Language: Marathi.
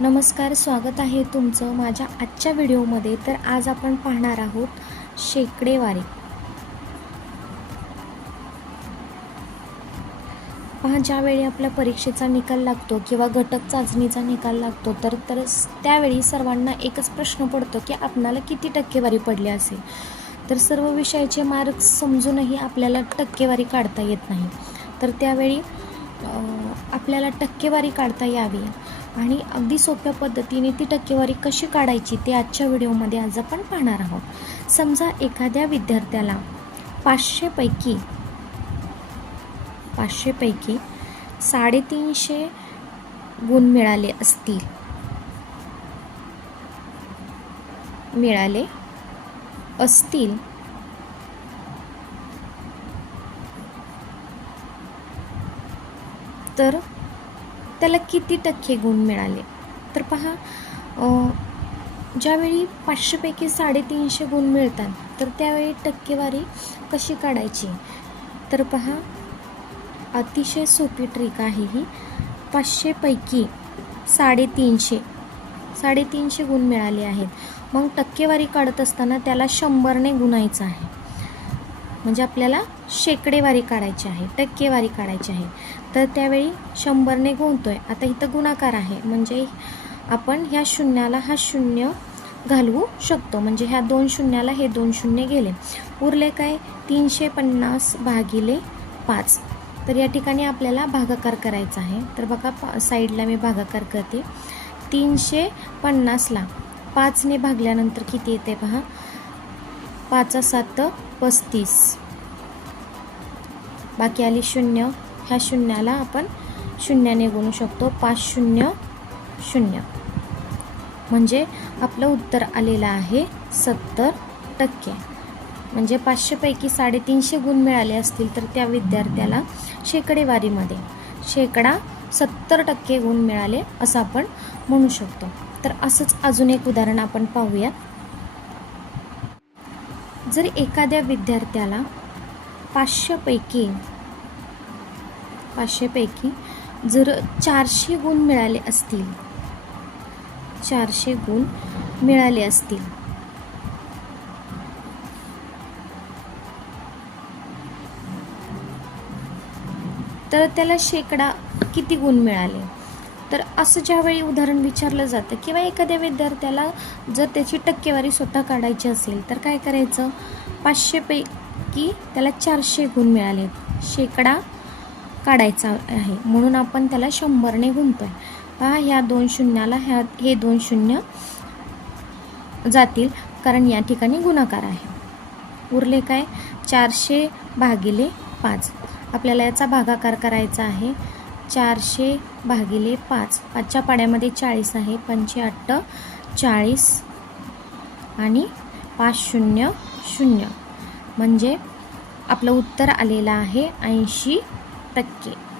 नमस्कार स्वागत आहे तुमचं माझ्या आजच्या व्हिडिओमध्ये. तर आज आपण पाहणार आहोत शेकडेवारी. पहा ज्यावेळी आपल्या परीक्षेचा निकाल लागतो किंवा घटक चाचणीचा निकाल लागतो तर तर त्यावेळी सर्वांना एकच प्रश्न पडतो की आपणाला किती टक्केवारी पडली असेल? तर सर्व विषयाचे मार्क्स समजूनही आपल्याला टक्केवारी काढता येत नाही. तर त्यावेळी आपल्याला टक्केवारी काढता यावी. आणि अगदी सोप्या पद्धतीने ती टक्केवारी कशी काढायची ते आजच्या व्हिडिओमध्ये आज आपण पाहणार आहोत. समजा एखाद्या विद्यार्थ्याला पाचशेपैकी पाचशेपैकी साडेतीनशे गुण मिळाले असतील. मिळाले असतील. तर त्याला किती टक्के गुण मिळाले? तर पहा ज्यावेळी पाचशेपैकी साडेतीनशे गुण मिळतात तर त्यावेळी टक्केवारी कशी काढायची? तर पहा अतिशय सोपी ट्रिक आहे ही. पाचशेपैकी साडेतीनशे साडेतीनशे गुण मिळाले आहेत. मग टक्केवारी काढत असताना त्याला शंभरने गुणायचं आहे. म्हणजे आपल्याला शेकडेवारी काढायची आहे टक्केवारी काढायची आहे. तर त्यावेळी शंभरने गुणतोय आता इथं गुणाकार आहे. म्हणजे आपण ह्या शून्याला हा शून्य घालवू शकतो. म्हणजे ह्या दोन शून्याला हे दोन शून्य गेले. उरले काय? तीनशे पन्नास भागिले पाच. तर या ठिकाणी आपल्याला भागाकार करायचा आहे. तर बघा पा साईडला मी भागाकार करते. तीनशे पन्नासला पाचने भागल्यानंतर किती येते पहा? पाचा सात पस्तीस बाकी आली शून्य. ह्या शून्याला आपण शून्याने गुणू शकतो. पाच शून्य शून्य. म्हणजे आपलं उत्तर आलेलं आहे सत्तर टक्के. म्हणजे पाचशेपैकी साडेतीनशे गुण मिळाले असतील तर त्या विद्यार्थ्याला शेकडेवारीमध्ये शेकडा सत्तर टक्के गुण मिळाले असं आपण म्हणू शकतो. तर असंच अजून एक उदाहरण आपण पाहूया. जर एखाद्या विद्यार्थ्याला पाचशेपैकी पाचशेपैकी जर चारशे गुण मिळाले असतील चारशे गुण मिळाले असतील तर त्याला शेकडा किती गुण मिळाले? तर असं ज्यावेळी उदाहरण विचारलं जातं किंवा एखाद्या विद्यार्थ्याला जर त्याची टक्केवारी स्वतः काढायची असेल तर काय करायचं? पाचशेपैकी त्याला चारशे गुण मिळाले. शेकडा काढायचा आहे. म्हणून आपण त्याला शंभरने गुणतोय पहा ह्या दोन शून्याला ह्या हे दोन शून्य जातील कारण या ठिकाणी गुणाकार आहे. उरले काय? चारशे भागिले पाच. आपल्याला याचा भागाकार करायचा आहे. चारशे भागिले पाच. पाचच्या पाड्यामध्ये चाळीस आहे. पंचे चाळीस आणि पाच शून्य शून्य. म्हणजे आपलं उत्तर आलेलं आहे ऐंशी टक्के.